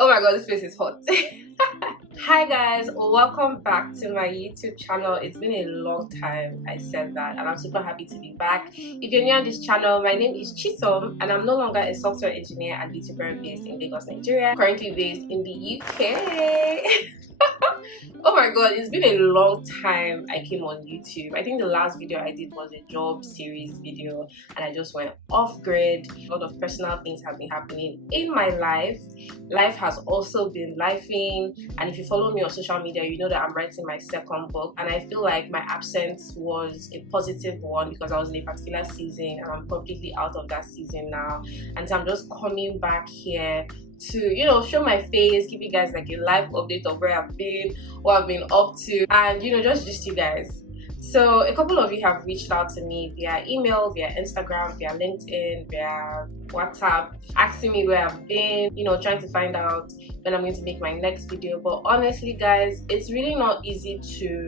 Oh my god, this face is hot. Hi guys, welcome back to my YouTube channel. It's been a long time, I said that, and I'm super happy to be back. If you're new on this channel, my name is Chisom and I'm no longer a software engineer and YouTuber based in Lagos, Nigeria, currently based in the UK. Oh my god, it's been a long time I came on YouTube. I think the last video I did was a job series video and I just went off grid. A lot of personal things have been happening in my life. Life has also been lifing, and if you follow me on social media, you know that I'm writing my second book, and I feel like my absence was a positive one because I was in a particular season and I'm completely out of that season now, and so I'm just coming back here to show my face, give you guys like a live update of where I've been, what I've been up to, and just you guys. So a couple of you have reached out to me via email, via Instagram, via LinkedIn, via WhatsApp, asking me where I've been, trying to find out when I'm going to make my next video. But honestly guys, it's really not easy to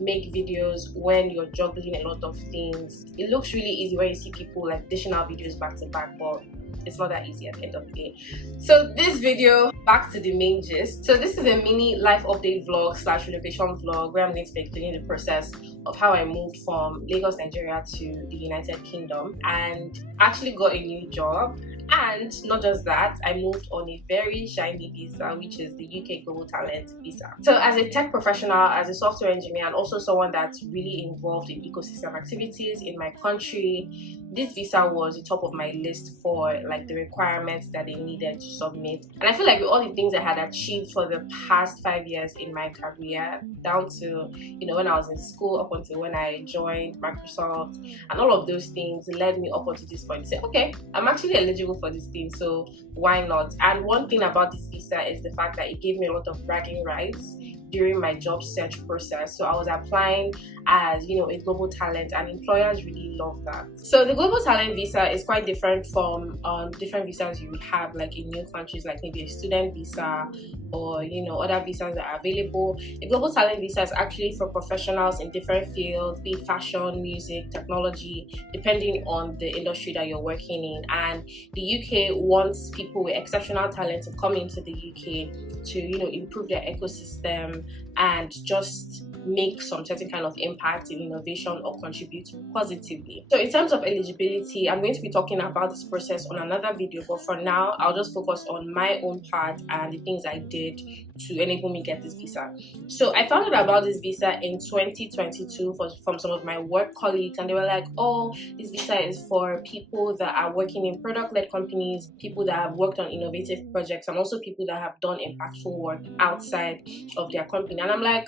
make videos when you're juggling a lot of things. It looks really easy when you see people like dishing out videos back to back, but it's not that easy at the end of the day. So this video, back to the main gist. So this is a mini life update vlog / relocation vlog where I'm going to be explaining the process of how I moved from Lagos, Nigeria to the United Kingdom and actually got a new job. And not just that, I moved on a very shiny visa, which is the UK Global Talent visa. So as a tech professional, as a software engineer, and also someone that's really involved in ecosystem activities in my country, this visa was the top of my list for like the requirements that they needed to submit. And I feel like with all the things I had achieved for the past 5 years in my career, down to when I was in school up until when I joined Microsoft, and all of those things led me up until this point to say, okay, I'm actually eligible for this thing, so why not? And one thing about this visa is the fact that it gave me a lot of bragging rights during my job search process. So I was applying as a global talent, and employers really love that. So the global talent visa is quite different from different visas you would have like in new countries, like maybe a student visa or other visas that are available. A global talent visa is actually for professionals in different fields, be it fashion, music, technology, depending on the industry that you're working in. And the UK wants people with exceptional talent to come into the UK to improve their ecosystem and just make some certain kind of impact in innovation or contribute positively. So in terms of eligibility, I'm going to be talking about this process on another video, but for now I'll just focus on my own part and the things I did to enable me get this visa. So I found out about this visa in 2022 from some of my work colleagues, and they were like, oh, this visa is for people that are working in product-led companies, people that have worked on innovative projects, and also people that have done impactful work outside of their company. And I'm like,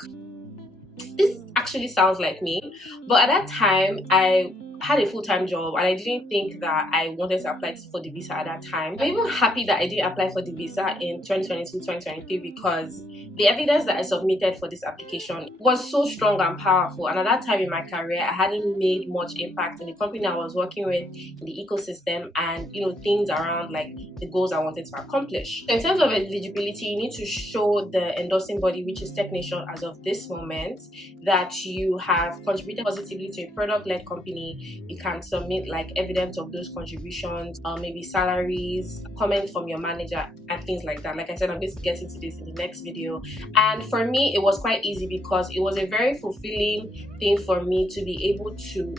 this actually sounds like me. But at that time, I had a full-time job and I didn't think that I wanted to apply for the visa at that time. I'm even happy that I didn't apply for the visa in 2022-2023 because the evidence that I submitted for this application was so strong and powerful. And at that time in my career, I hadn't made much impact in the company I was working with, in the ecosystem, and things around like the goals I wanted to accomplish. In terms of eligibility, you need to show the endorsing body, which is TechNation as of this moment, that you have contributed positively to a product-led company. You can submit like evidence of those contributions, maybe salaries, comments from your manager, and things like that. Like I said, I'm going to get into this in the next video. And for me, it was quite easy because it was a very fulfilling thing for me to be able to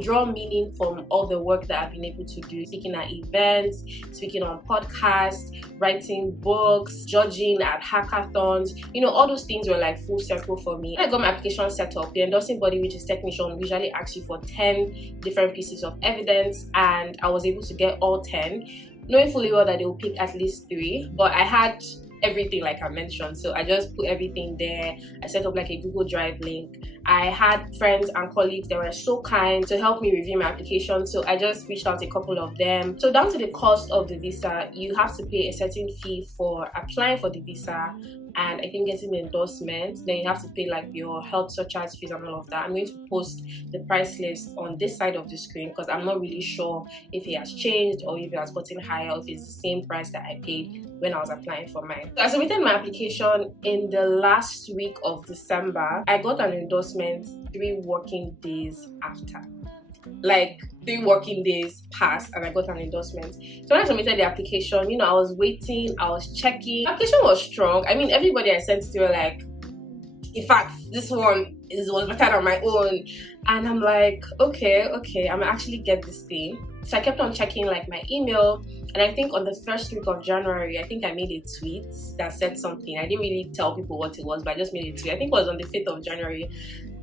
draw meaning from all the work that I've been able to do, speaking at events, speaking on podcasts, writing books, judging at hackathons. All those things were like full circle for me. When I got my application set up, the endorsing body, which is TechNation, usually asks you for 10 different pieces of evidence, and I was able to get all 10, knowing fully well that they will pick at least 3, but I had everything like I mentioned, so I just put everything there. I set up like a Google Drive link. I had friends and colleagues that were so kind to help me review my application, so I just reached out to a couple of them. So down to the cost of the visa, you have to pay a certain fee for applying for the visa and I think getting the endorsement. Then you have to pay like your health surcharge fees and all of that. I'm going to post the price list on this side of the screen because I'm not really sure if it has changed or if it has gotten higher, or if it's the same price that I paid when I was applying for mine. So I submitted my application in the last week of December. I got an endorsement 3 working days after. like 3 working days passed and I got an endorsement. So when I submitted the application, I was waiting, I was checking. The application was strong. I mean, everybody I sent it to were like, in fact, this one was better than my own. And I'm like, okay, I'm gonna actually get this thing. So I kept on checking like my email, and I think on the first week of January, I think I made a tweet that said something. I didn't really tell people what it was, but I just made a tweet. I think it was on the 5th of January.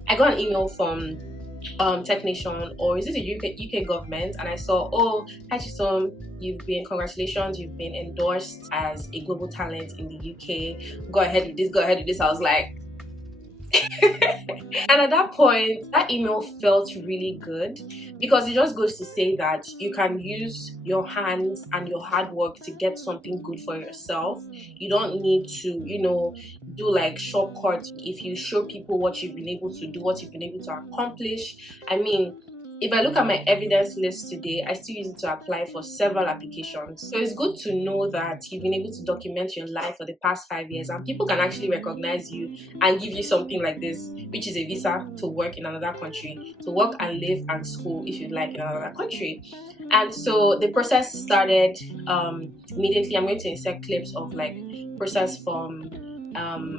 I got an email from Technician, or is it the UK government, and I saw, oh, hi Chisom, congratulations, you've been endorsed as a global talent in the UK. Go ahead with this. I was like, and at that point, that email felt really good because it just goes to say that you can use your hands and your hard work to get something good for yourself. You don't need to, do like shortcuts. If you show people what you've been able to do, what you've been able to accomplish, I mean, if I look at my evidence list today, I still use it to apply for several applications. So it's good to know that you've been able to document your life for the past 5 years, and people can actually recognize you and give you something like this, which is a visa to work in another country, to work and live and school if you like in another country. And so the process started immediately. I'm going to insert clips of like process from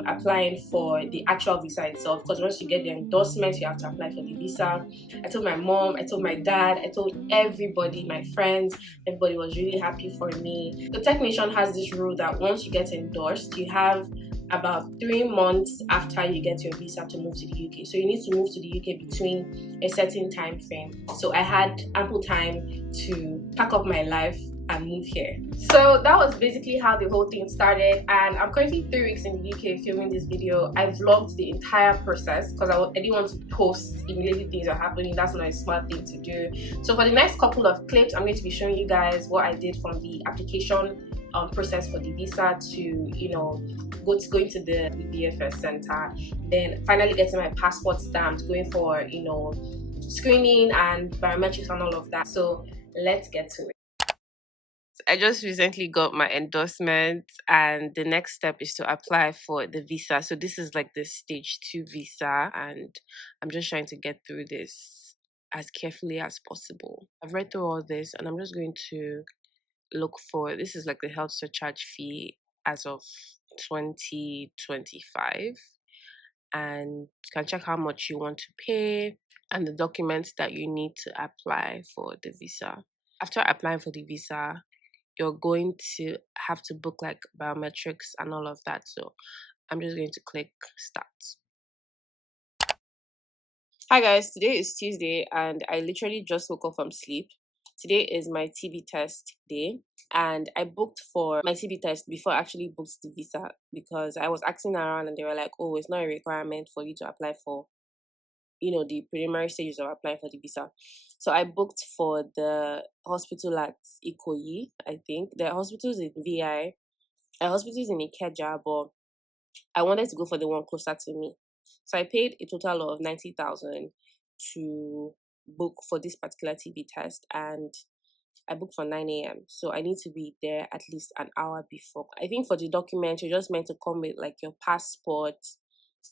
applying for the actual visa itself, because once you get the endorsement, you have to apply for the visa. I told my mom, I told my dad, I told everybody, my friends. Everybody was really happy for me. The Technician has this rule that once you get endorsed, you have about 3 months after you get your visa to move to the UK. So you need to move to the UK between a certain time frame. So I had ample time to pack up my life and move here. So that was basically how the whole thing started, and I'm currently 3 weeks in the UK filming this video. I vlogged the entire process because I didn't want to post immediately things are happening. That's not a smart thing to do. So for the next couple of clips, I'm going to be showing you guys what I did from the application process for the visa to going to the VFS center, then finally getting my passport stamped, going for screening and biometrics and all of that. So let's get to it. I just recently got my endorsement, and the next step is to apply for the visa. So this is like the stage 2 visa, and I'm just trying to get through this as carefully as possible. I've read through all this, and I'm just going to look for, this is like the health surcharge fee as of 2025, and you can check how much you want to pay and the documents that you need to apply for the visa. After applying for the visa, you're going to have to book like biometrics and all of that. So I'm just going to click start. Hi guys, today is Tuesday and I literally just woke up from sleep. Today is my TB test day, and I booked for my TB test before I actually booked the visa, because I was asking around and they were like, oh, it's not a requirement for you to apply for the preliminary stages of applying for the visa. So I booked for the hospital at Ikoyi. I think the hospitals in VI, hospitals in Ikeja, but I wanted to go for the one closer to me. So I paid a total of 90,000 to book for this particular TB test, and I booked for 9 a.m. So I need to be there at least an hour before. I think for the document, you're just meant to come with like your passport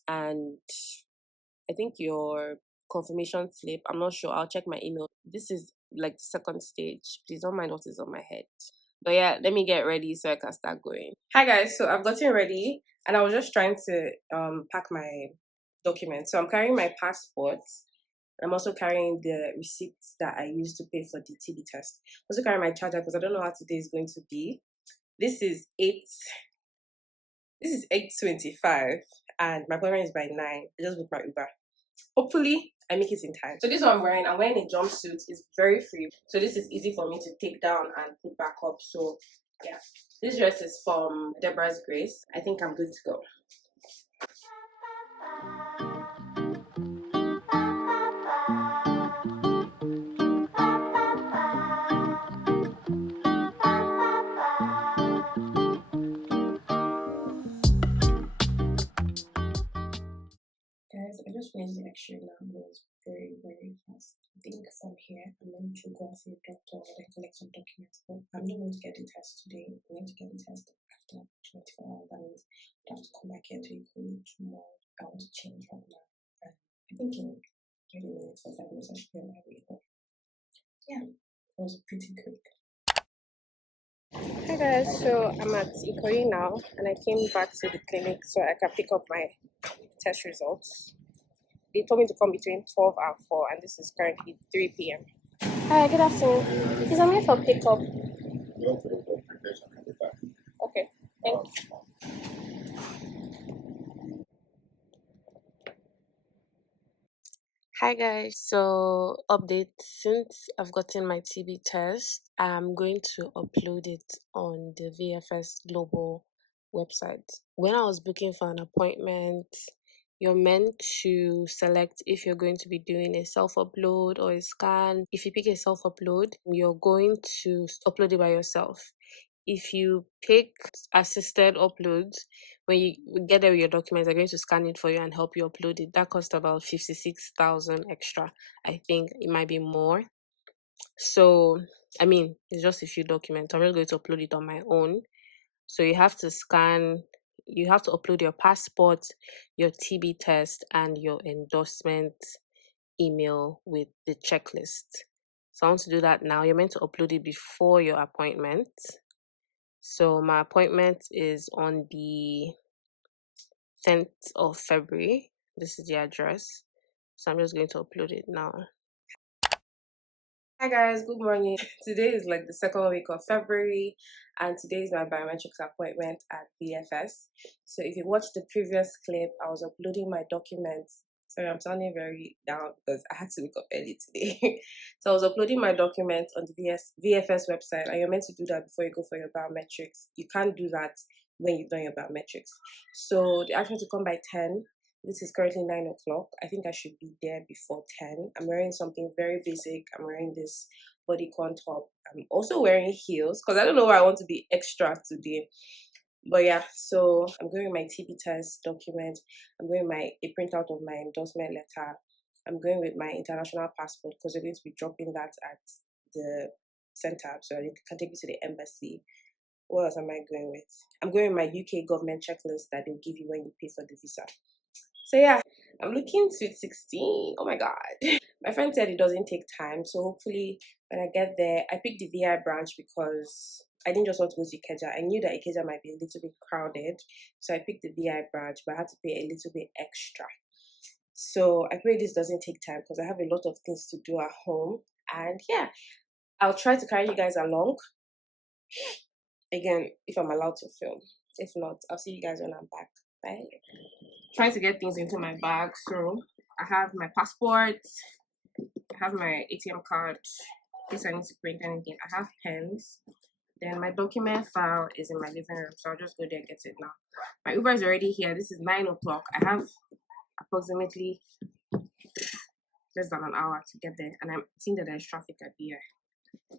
and I think your confirmation slip. I'm not sure. I'll check my email. This is like the second stage. Please don't mind what is on my head. But yeah, let me get ready so I can start going. Hi guys, so I've gotten ready and I was just trying to pack my documents. So I'm carrying my passport. I'm also carrying the receipts that I used to pay for the TB test. I'm also carrying my charger because I don't know how today is going to be. This is 8:25 and my appointment is by 9. I just booked my Uber. Hopefully I make it in time. So this is what I'm wearing. I'm wearing a jumpsuit. It's very free, so this is easy for me to take down and put back up. So yeah, this dress is from Deborah's Grace. I think I'm good to go. Guys, I just finished the x-ray now. It was very, very fast. I think from here, I'm going to go and see a doctor and then collect some documents. But I'm not going to get the test today. I'm going to get the test after 24 hours. That means I have to come back here to Ikoyi tomorrow. I want to change right now. I'm thinking 30 minutes or 5 minutes, I should be on my way home. yeah, it was pretty good. Hi guys, so I'm at Ikoyi now and I came back to the clinic so I can pick up my test results. They told me to come between 12 and 4 and this is currently 3 p.m. Hi, good afternoon. Please, I'm here for pickup. Okay, thank you. Hi guys, so update, since I've gotten my TB test, I'm going to upload it on the VFS Global website. When I was booking for an appointment, you're meant to select if you're going to be doing a self upload or a scan. If you pick a self upload, you're going to upload it by yourself. If you pick assisted uploads, when you get there with your documents, they're going to scan it for you and help you upload it. That cost about 56,000 extra. I think it might be more. So, I mean, it's just a few documents. I'm just going to upload it on my own. So you have to scan, you have to upload your passport, your TB test, and your endorsement email with the checklist. So I want to do that now. You're meant to upload it before your appointment. So my appointment is on the 10th of February. This is the address. So I'm just going to upload it now. Hi guys, good morning. Today is like the second week of February and today is my biometrics appointment at VFS. So if you watched the previous clip, I was uploading my documents. Sorry, I'm sounding very down because I had to wake up early today. So I was uploading my documents on the VFS website and you're meant to do that before you go for your biometrics. You can't do that when you've done your biometrics. So they asked me to come by 10. This is currently 9 o'clock. I think I should be there before 10. I'm wearing something very basic. I'm wearing this bodycon top. I'm also wearing heels because I don't know why I want to be extra today. But yeah, so I'm going with my TB test document. I'm going with a printout of my endorsement letter. I'm going with my international passport because we're going to be dropping that at the center so they can take you to the embassy. What else am I going with? I'm going with my UK government checklist that they'll give you when you pay for the visa. So yeah, I'm looking sweet 16. Oh my god. My friend said it doesn't take time, so hopefully when I get there, I picked the VI branch because I didn't just want to go to Ikeja. I knew that Ikeja might be a little bit crowded, so I picked the VI branch, but I had to pay a little bit extra. So I pray this doesn't take time because I have a lot of things to do at home. And yeah, I'll try to carry you guys along. Again, if I'm allowed to film. If not, I'll see you guys when I'm back. Bye. Trying to get things into my bag. So I have my passport, I have my ATM card, in case I need to print anything. I have pens. Then my document file is in my living room, so I'll just go there and get it now. My Uber is already here. This is 9 o'clock. I have approximately less than an hour to get there, and I'm seeing that there's traffic at here.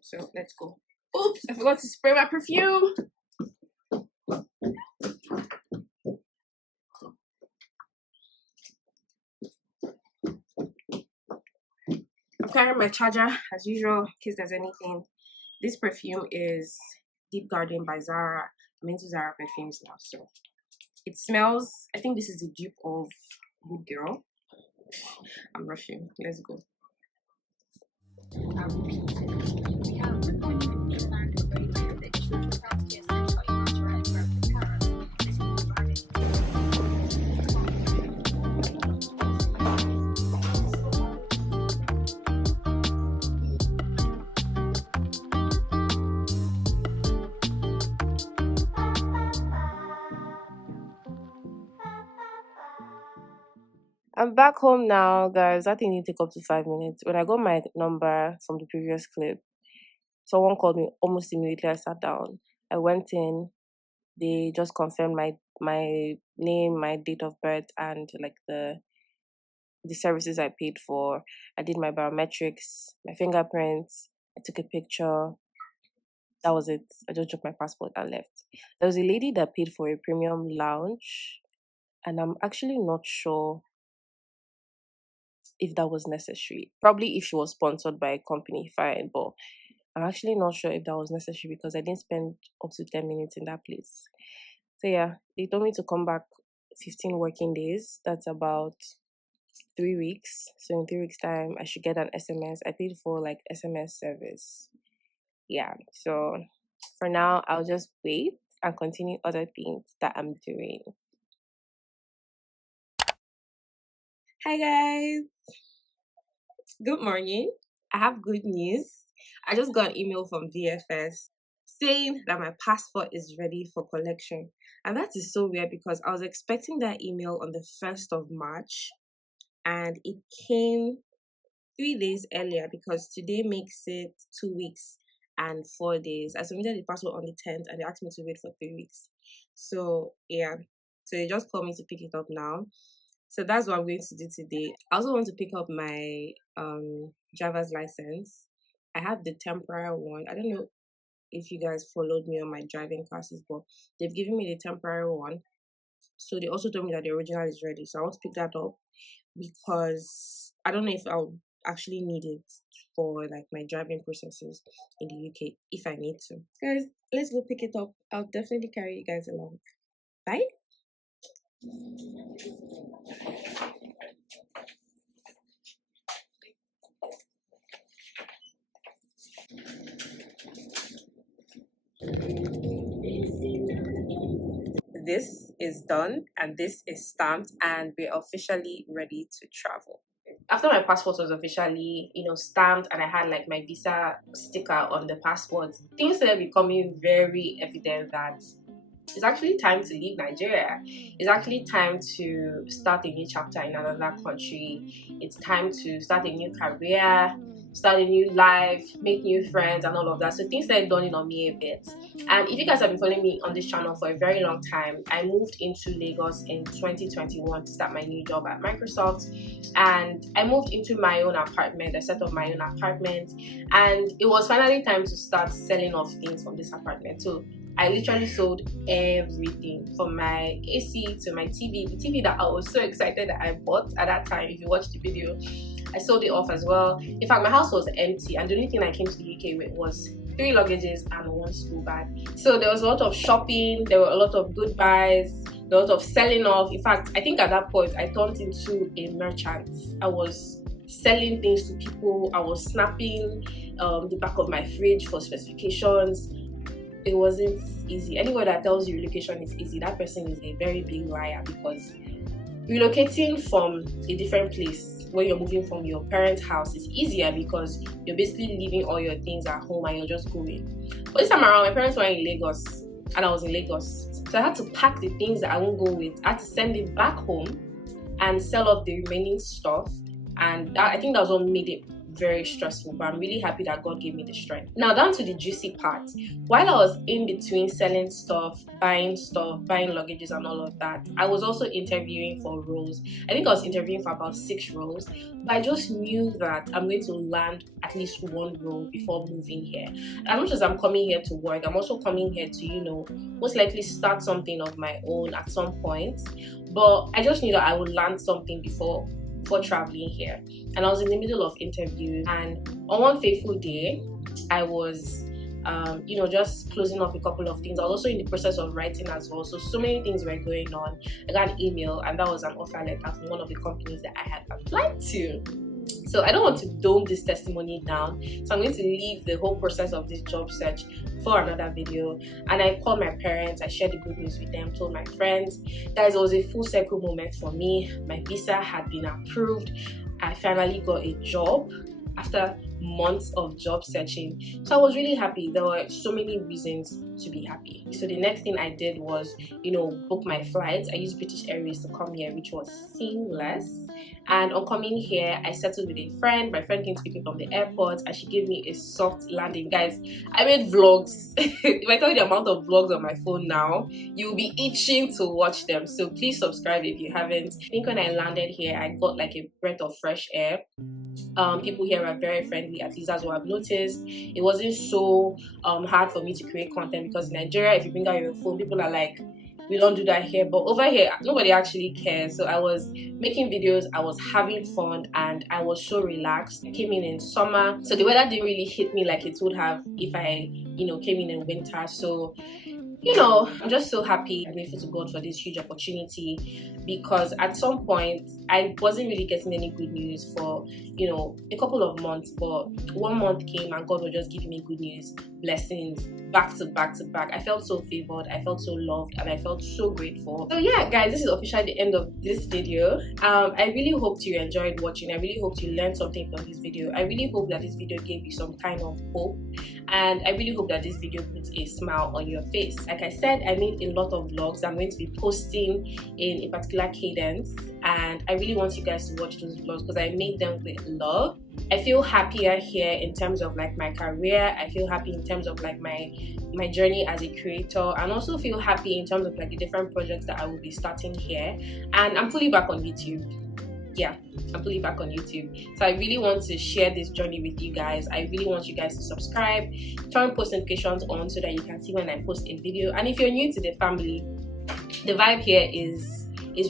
So let's go. Oops, I forgot to spray my perfume. I'm carrying my charger as usual in case there's anything. This perfume is Deep Garden by Zara. I'm into Zara perfumes now, so it smells. I think this is the dupe of Good Girl. I'm rushing. Let's go. I'm back home now, guys. That thing didn't take up to 5 minutes. When I got my number from the previous clip, someone called me almost immediately. I sat down. I went in. They just confirmed my name, my date of birth, and like the services I paid for. I did my biometrics, my fingerprints. I took a picture. That was it. I just dropped my passport and left. There was a lady that paid for a premium lounge, and I'm actually not sure if that was necessary. Probably if she was sponsored by a company, fine, but I'm actually not sure if that was necessary because I didn't spend up to 10 minutes in that place. So yeah, they told me to come back 15 working days. That's about 3 weeks. So in 3 weeks time I should get an SMS. I paid for like SMS service. Yeah. So for now I'll just wait and continue other things that I'm doing. Hi guys. Good morning. I have good news. I just got an email from VFS saying that my passport is ready for collection. And that is so weird because I was expecting that email on the 1st of March and it came 3 days earlier because today makes it 2 weeks and 4 days. I submitted the passport on the 10th and they asked me to wait for 3 weeks. So yeah, so they just called me to pick it up now. So that's what I'm going to do today. I also want to pick up my driver's license. I have the temporary one. I don't know if you guys followed me on my driving classes, but they've given me the temporary one. So they also told me that the original is ready. So I want to pick that up because I don't know if I'll actually need it for like my driving processes in the UK if I need to. Guys, let's go pick it up. I'll definitely carry you guys along. Bye. This is done and this is stamped and we're officially ready to travel. After my passport was officially, stamped and I had like my visa sticker on the passport, things started becoming very evident that it's actually time to leave Nigeria. It's actually time to start a new chapter in another country. It's time to start a new career, start a new life, make new friends and all of that. So things started dawning on me a bit. And if you guys have been following me on this channel for a very long time, I moved into Lagos in 2021 to start my new job at Microsoft. And I moved into my own apartment. I set up my own apartment. And it was finally time to start selling off things from this apartment. So I literally sold everything from my AC to my TV. The TV that I was so excited that I bought at that time, if you watched the video, I sold it off as well. In fact, my house was empty and the only thing I came to the UK with was 3 luggages and 1 school bag. So there was a lot of shopping, there were a lot of goodbyes, a lot of selling off. In fact, I think at that point I turned into a merchant. I was selling things to people. I was snapping the back of my fridge for specifications. It wasn't easy. Anyone that tells you relocation is easy, that person is a very big liar, because relocating from a different place where you're moving from your parents' house is easier because you're basically leaving all your things at home and you're just going. But this time around, my parents were in Lagos and I was in Lagos. So I had to pack the things that I won't go with. I had to send it back home and sell off the remaining stuff. And I think that was what made it very stressful, but I'm really happy that God gave me the strength. Now down to the juicy part. While I was in between selling stuff, buying luggages and all of that, I was also interviewing for roles. I think I was interviewing for about 6 roles, but I just knew that I'm going to land at least 1 role before moving here. As much as I'm coming here to work, I'm also coming here to, most likely start something of my own at some point, but I just knew that I would land something before traveling here. And I was in the middle of interviews, and on one fateful day I was just closing up a couple of things. I was also in the process of writing as well, so many things were going on. I got an email and that was an offer letter from one of the companies that I had applied to. So I don't want to dome this testimony down, so I'm going to leave the whole process of this job search for another video. And I called my parents, I shared the good news with them, told my friends. Guys, it was a full circle moment for me. My visa had been approved. I finally got a job after months of job searching, so I was really happy. There were so many reasons to be happy. So the next thing I did was book my flights. I used British Airways to come here, which was seamless. And on coming here, I settled with a friend. My friend came to pick me from the airport and she gave me a soft landing. Guys, I made vlogs. If I tell you the amount of vlogs on my phone now, you'll be itching to watch them. So please subscribe if you haven't. I think when I landed here, I got like a breath of fresh air. People here are very friendly, at least that's what I've noticed. It wasn't so hard for me to create content, because in Nigeria, if you bring out your phone, people are like, we don't do that here. But over here, nobody actually cares. So I was making videos, I was having fun, and I was so relaxed. I came in summer, so the weather didn't really hit me like it would have if I came in winter. So I'm just so happy grateful to God for this huge opportunity, because at some point I wasn't really getting any good news for, you know, a couple of months, but 1 month came and God was just giving me good news, blessings, back to back to back. I felt so favored, I felt so loved, and I felt so grateful. So yeah, guys, this is officially the end of this video. I really hope you enjoyed watching. I really hope you learned something from this video. I really hope that this video gave you some kind of hope, and I really hope that this video puts a smile on your face. Like I said, I made a lot of vlogs. I'm going to be posting in a particular cadence, and I really want you guys to watch those vlogs because I made them with love. I feel happier here in terms of like my career. I feel happy in terms of like my journey as a creator, and also feel happy in terms of like the different projects that I will be starting here. And I'm fully back on YouTube. Yeah, I'm fully back on YouTube. So I really want to share this journey with you guys. I really want you guys to subscribe, turn post notifications on so that you can see when I post a video. And if you're new to the family, the vibe here is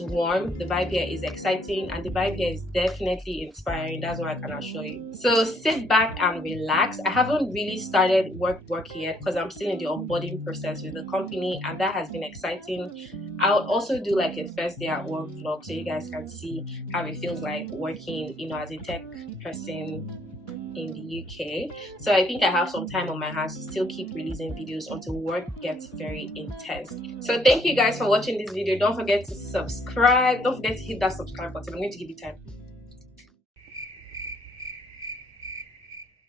warm, the vibe here is exciting, and the vibe here is definitely inspiring. That's what I can assure you. So sit back and relax. I haven't really started work yet because I'm still in the onboarding process with the company, and that has been exciting. I'll also do like a first day at work vlog so you guys can see how it feels like working, you know, as a tech person in the UK. So I think I have some time on my hands to still keep releasing videos until work gets very intense. So thank you guys for watching this video. Don't forget to subscribe. Don't forget to hit that subscribe button. I'm going to give you time.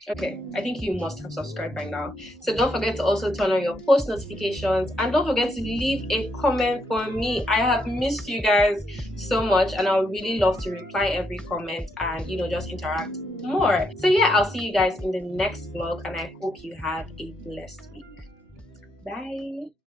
Okay, I think you must have subscribed by now. So don't forget to also turn on your post notifications, and don't forget to leave a comment for me. I have missed you guys so much, and I would really love to reply every comment and, you know, just interact more. So yeah, I'll see you guys in the next vlog, and I hope you have a blessed week. Bye.